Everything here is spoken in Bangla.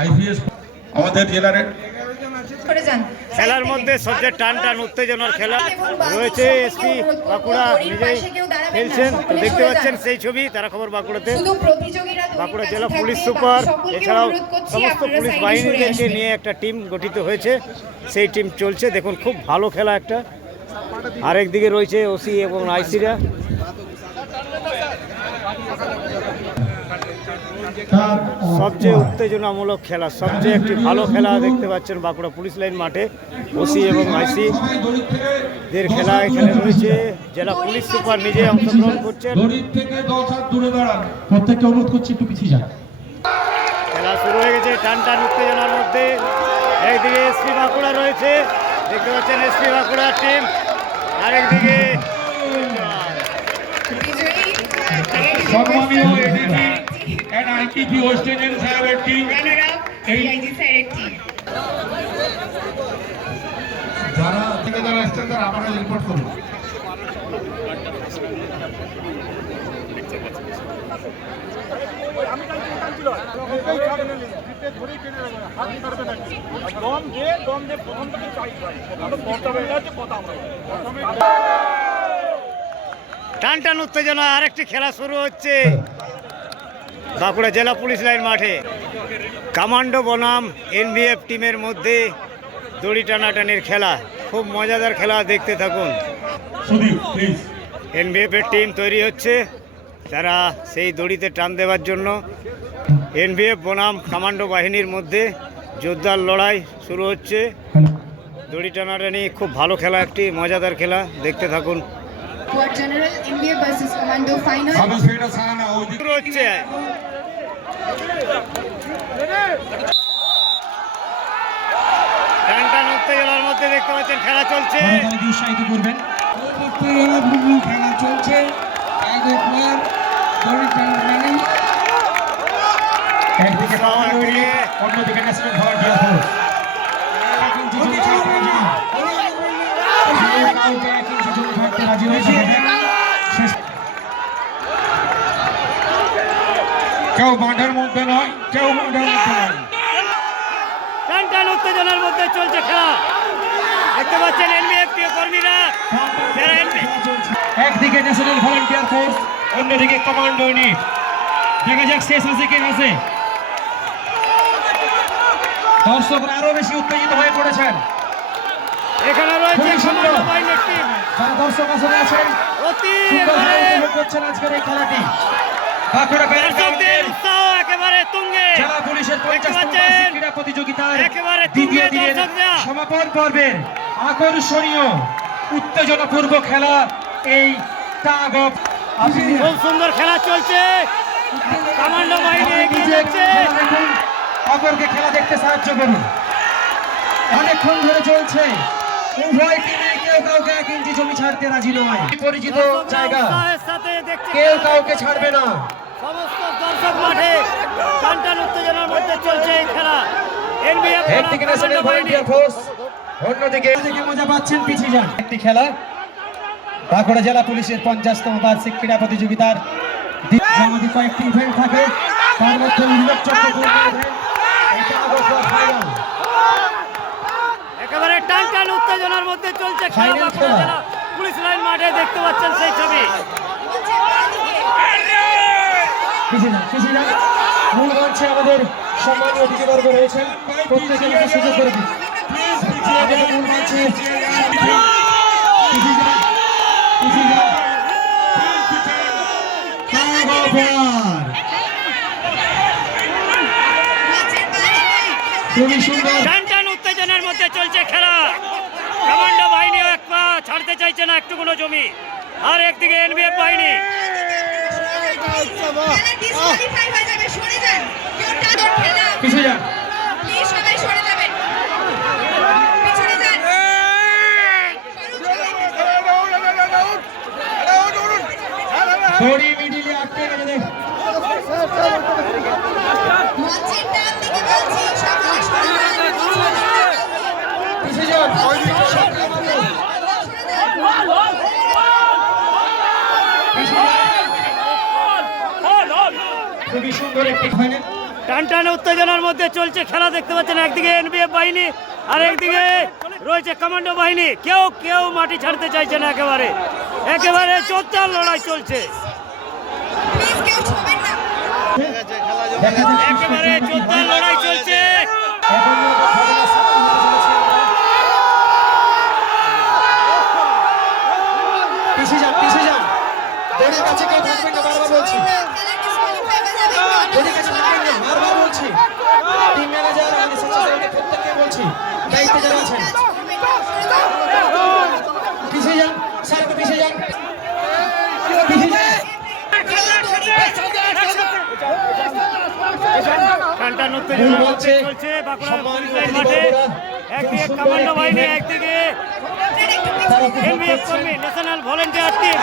আইপিএস আমাদের জেলার। খেলার মধ্যে সবচেয়ে টান টান উত্তেজনার খেলা রয়েছে এসপি বাঁকুড়া নিজেই খেলছেন। দেখতে পাচ্ছেন সেই ছবি তারা খবর বাঁকুড়াতে। বাঁকুড়া জেলা পুলিশ সুপার এছাড়াও সমস্ত পুলিশ বাহিনীদেরকে নিয়ে একটা টিম গঠিত হয়েছে। সেই টিম চলছে দেখুন খুব ভালো খেলা একটা। আরেকদিকে রয়েছে ওসি এবং আইসিরা। সবচেয়ে উত্তেজনামূলক খেলা সবচেয়ে একটি ভালো খেলা দেখতে পাচ্ছেন বাঁকুড়া পুলিশ লাইন মাঠে ওসি এবং আইসি দের খেলা এখানে রয়েছে। জেলা পুলিশ সুপার নিজে অংশগ্রহণ করছেন। প্রত্যেককে অনুরোধ করছি একটু পিছিয়ে যান। খেলা শুরু হয়ে গেছে টান টান উত্তেজনার মধ্যে। একদিকে এসপি বাঁকুড়া রয়েছে দেখতে পাচ্ছেন এসপি বাঁকুড়ার টিম আরেকদিকে সম্মানীয় ADG and ITP west Indian সাহেবের টিম যারা থেকে যারা এসছেন তারা আপনারা রিপোর্ট করুন। টান টান উত্তেজনা আরেকটি খেলা শুরু হচ্ছে। বাঁকুড়া জেলা পুলিশ লাইন মাঠে। কামান্ডো বনাম এনভিএফ টিমের মধ্যে দড়ি টানাটানির খেলা। খুব মজাদার খেলা দেখতে থাকুন। এনভিএফ এর টিম তৈরি হচ্ছে তারা সেই দড়িতে টান দেওয়ার জন্য। এনভিএফ বনাম কমান্ডো বাহিনীর মধ্যে জোরদার লড়াই শুরু হচ্ছে। দড়ি টানাটানি খুব ভালো খেলা একটি মজাদার খেলা দেখতে থাকুন। ফাইনাল সাব ইন্সপেক্টর সাহানা ওইদিকে শুরু হচ্ছে টান টান উত্তেজনার মধ্যে দেখতে পাচ্ছেন খেলা চলছে। উৎসাহিত করবেন। খেলা চলছে একবার দড়ি টানাটানি একদিকে অন্যদিকে ন্যাশনাল ভলান্টিয়ার ফোর্স এক ইঞ্চি জমি ছাড়তে রাজি নয়। কেউ কাউকে এক ইঞ্চি জমি ছাড়তে রাজি হয়েছে শেষ কেউ মাঠের মধ্যে নয় কেউ মাঠের মধ্যে নয়। টান উত্তেজনার মধ্যে চলছে খেলা। দেখতে পাচ্ছেন এনবিএফ কর্মীরা একদিকে ন্যাশনাল ভলান্টিয়ার ফোর্স অন্যদিকে কমান্ডো ইউনিট দেখা যাক শেষ আছে কে আছে। দর্শকরা আরও বেশি উত্তেজিত হয়ে পড়েছেন। এখানে রয়েছে। কমান্ডো বাহিনীর টিম যারা দর্শক আসলে আছেন। অতি করছেন আজকের এই খেলাটি। বাঁকুড়া দর্শকদের উৎসাহ একেবারে তুঙ্গে। জেলা পুলিশের পঞ্চাশতম ক্রীড়া প্রতিযোগিতার একেবারে দ্বিতীয় দিনের। সমাপন পর্বের আকর্ষণীয় উত্তেজনাপূর্ব খেলা এই টাগ অফ খুব সুন্দর খেলা চলছে। কমান্ডো বাহিনী এগিয়ে যাচ্ছে। অপরকে খেলা দেখতে সাহায্য করুন। অনেকক্ষণ ধরে চলছে। উভয় টিমে কেউ কাউকে এক ইঞ্চি জমি ছাড়তে রাজি নয়। পরিচিত জায়গা। কেউ কাউকে ছাড়বে না। সমস্ত দর্শক মাঠে টান টান উত্তেজনার মধ্যে চলছে এই খেলা। এনবিএফ একদিকে ন্যাশনাল ভলান্টিয়ার ফোর্স অন্যদিকে মজা পাচ্ছেন পিছিয়ে যান একটি খেলা। বাঁকুড়া জেলা পুলিশের পঞ্চাশতম বার্ষিক ক্রীড়া প্রতিযোগিতার আমাদের কয়েকটি ইভেন্ট থাকে। তার মধ্যে উল্লেখযোগ্য টান টান উত্তেজনার মধ্যে চলছে খেলা বাঁকুড়া জেলা পুলিশ লাইন মাঠে দেখতে পাচ্ছেন সেই ছবি। মূল মঞ্চে আমাদের সম্মানীয় অতিথিবর্গ রয়েছেন। প্রত্যেকে সুযোগ করে দিন। মূল মঞ্চে পিছিয়ে যান পিছিয়ে যান কাগজর। খুবই সুন্দর। টান মধ্যে চলছে খেলা। কমান্ডো বাহিনীও এক পা ছাড়তে চাইছে না একটু কোনো জমি। আর একদিকে এনবিএফ বাহিনী। ডিসকোয়ালিফাই খুবই সুন্দর একটি টান টান উত্তেজনার মধ্যে চলছে খেলা দেখতে পাচ্ছেন একদিকে এনবিএফ বাহিনী আর একদিকে রয়েছে কমান্ডো বাহিনী। কেউ কেউ মাটি ছাড়তে চাইছে না একেবারে। একেবারে জোরদার লড়াই চলছে। একেবারে হয়। লড়াই চলছে। দড়ির কাছে কেউ থাকবেন না বারবার বলছি। খেলা ডিসকোয়ালিফাই যাবে দড়ির কাছে থাকবেন না বারবার বলছি। টিম ম্যানেজার আমাদের স্বেচ্ছাসেবকদের প্রত্যেককে বলছি দায়িত্বে যারা আছেন পিছিয়ে যান স্যার একটু পিছিয়ে যান। পিছিয়ে যান। টান টান উত্তেজনার মধ্যে বলছে, চলছে বাঁকুড়া সম্মানিত পুলিশ লাইন অতিথি মাঠে। বন্ধুরা, একদিকে কমান্ডো বাহিনী একদিকে করছেন কর্মী ন্যাশনাল ভলেন্টিয়ার টিম